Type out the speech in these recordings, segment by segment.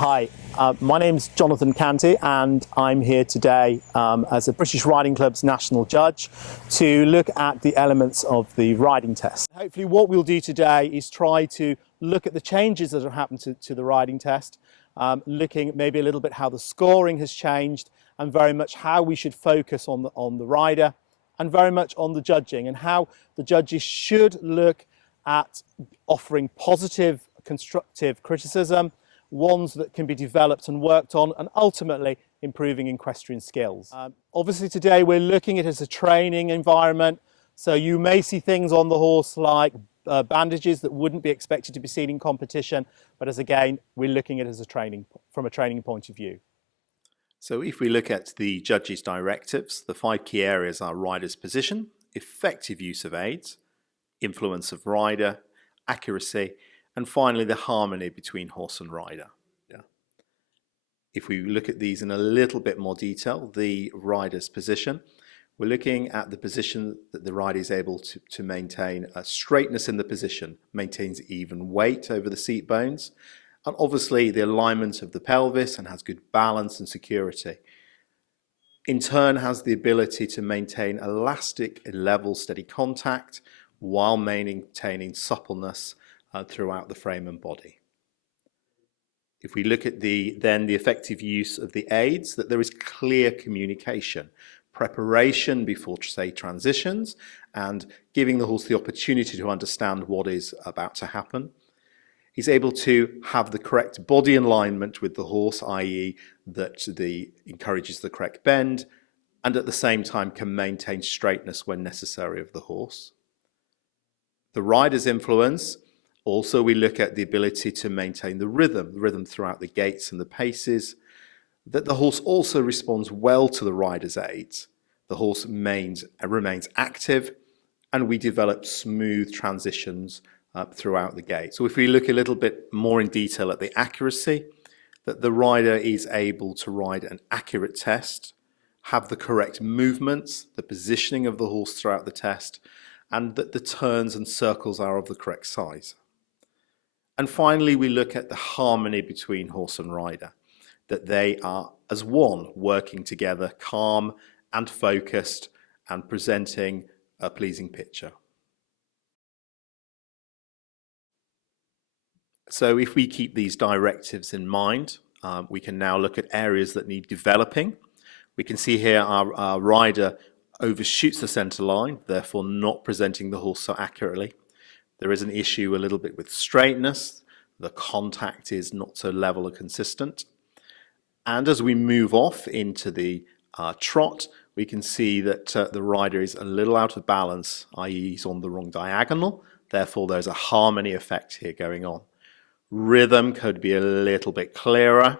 Hi, my name's Jonathan Canty and I'm here today as a British Riding Club's national judge to look at the elements of the riding test. Hopefully what we'll do today is try to look at the changes that have happened to the riding test, looking at maybe a little bit how the scoring has changed and very much how we should focus on the rider and very much on the judging and how the judges should look at offering positive, constructive criticism, ones that can be developed and worked on, and ultimately improving equestrian skills. Obviously today we're looking at it as a training environment, so you may see things on the horse like bandages that wouldn't be expected to be seen in competition, but as again, we're looking at it as from a training point of view. So if we look at the judges' directives, the 5 key areas are rider's position, effective use of aids, influence of rider, accuracy, and finally the harmony between horse and rider. If we look at these in a little bit more detail, the rider's position, we're looking at the position that the rider is able to maintain a straightness in the position, maintains even weight over the seat bones, and obviously the alignment of the pelvis and has good balance and security. In turn has the ability to maintain elastic, level, steady contact while maintaining suppleness throughout the frame and body. If we look at then the effective use of the aids, that there is clear communication, preparation before, say, transitions, and giving the horse the opportunity to understand what is about to happen. He's able to have the correct body alignment with the horse, i.e. that encourages the correct bend, and at the same time can maintain straightness when necessary of the horse. The rider's influence, also we look at the ability to maintain the rhythm throughout the gaits and the paces, that the horse also responds well to the rider's aids. The horse remains active, and we develop smooth transitions throughout the gait. So if we look a little bit more in detail at the accuracy, that the rider is able to ride an accurate test, have the correct movements, the positioning of the horse throughout the test, and that the turns and circles are of the correct size. And finally, we look at the harmony between horse and rider, that they are as one, working together, calm and focused and presenting a pleasing picture. So if we keep these directives in mind, we can now look at areas that need developing. We can see here our rider overshoots the centre line, therefore not presenting the horse so accurately. There is an issue a little bit with straightness. The contact is not so level or consistent. And as we move off into the trot, we can see that the rider is a little out of balance, i.e. he's on the wrong diagonal. Therefore, there's a harmony effect here going on. Rhythm could be a little bit clearer.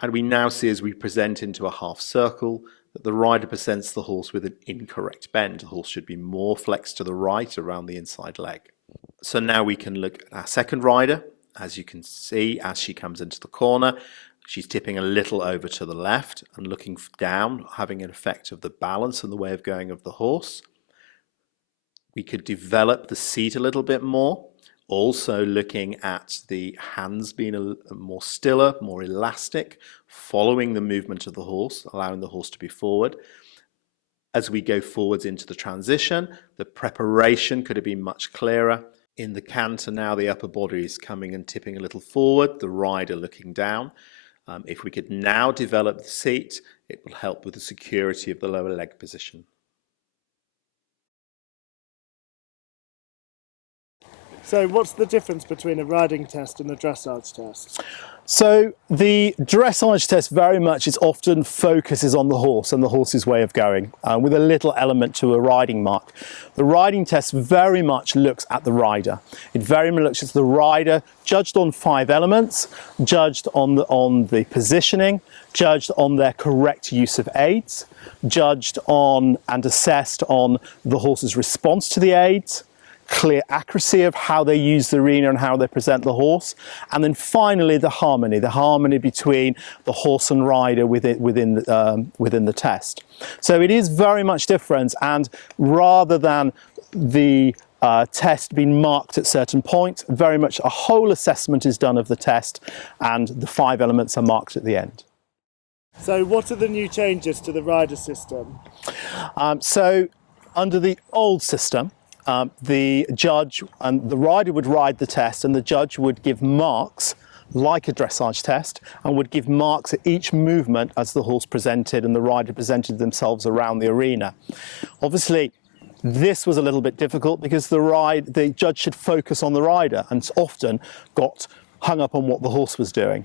And we now see as we present into a half circle that the rider presents the horse with an incorrect bend. The horse should be more flexed to the right around the inside leg. So now we can look at our second rider. As you can see, as she comes into the corner, she's tipping a little over to the left and looking down, having an effect of the balance and the way of going of the horse. We could develop the seat a little bit more, also looking at the hands being a more stiller, more elastic, following the movement of the horse, allowing the horse to be forward. As we go forwards into the transition, the preparation could have been much clearer. In the canter now, the upper body is coming and tipping a little forward, the rider looking down. If we could now develop the seat, it will help with the security of the lower leg position. So what's the difference between a riding test and a dressage test? So the dressage test very much is often focuses on the horse and the horse's way of going, with a little element to a riding mark. The riding test very much looks at the rider. It very much looks at the rider judged on 5 elements, judged on the positioning, judged on their correct use of aids, judged on and assessed on the horse's response to the aids, clear accuracy of how they use the arena and how they present the horse, and then finally the harmony between the horse and rider within the test. So it is very much different, and rather than the test been marked at certain points. Very much a whole assessment is done of the test, and the 5 elements are marked at the end. So what are the new changes to the rider system? So under the old system, the judge and the rider would ride the test, and the judge would give marks like a dressage test, and would give marks at each movement as the horse presented and the rider presented themselves around the arena. Obviously, this was a little bit difficult because the judge should focus on the rider and often got hung up on what the horse was doing.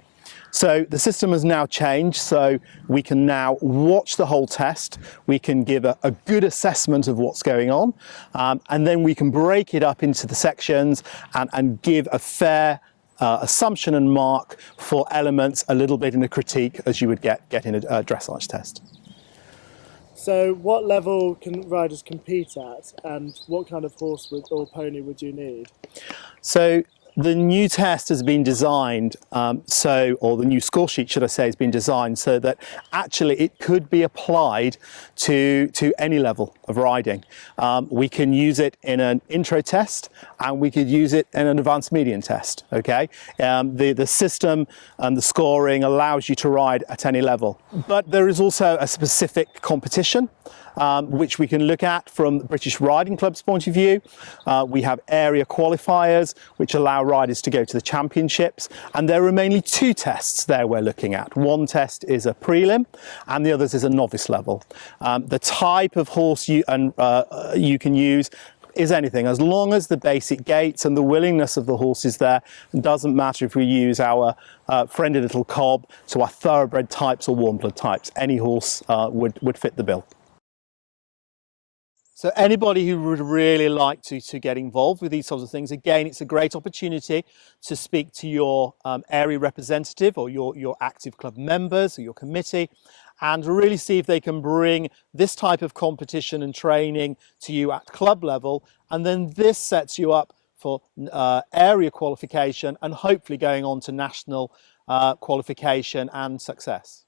So the system has now changed, so we can now watch the whole test, we can give a good assessment of what's going on, and then we can break it up into the sections and give a fair assumption and mark for elements, a little bit in a critique, as you would get in a dressage test. So what level can riders compete at, and what kind of horse or pony would you need? So the new test has been designed or the new score sheet, should I say, has been designed so that actually it could be applied to any level of riding. We can use it in an intro test, and we could use it in an advanced medium test. Okay, the system and the scoring allows you to ride at any level, but there is also a specific competition which we can look at from the British Riding Club's point of view. We have area qualifiers which allow riders to go to the championships, and there are mainly 2 tests there we're looking at. One test is a prelim and the others is a novice level. The type of horse you can use is anything, as long as the basic gaits and the willingness of the horse is there. It doesn't matter if we use our friendly little cob, so our thoroughbred types or warm blood types. Any horse would fit the bill. So anybody who would really like to get involved with these sorts of things, again, it's a great opportunity to speak to your area representative or your active club members or your committee, and really see if they can bring this type of competition and training to you at club level. And then this sets you up for area qualification and hopefully going on to national qualification and success.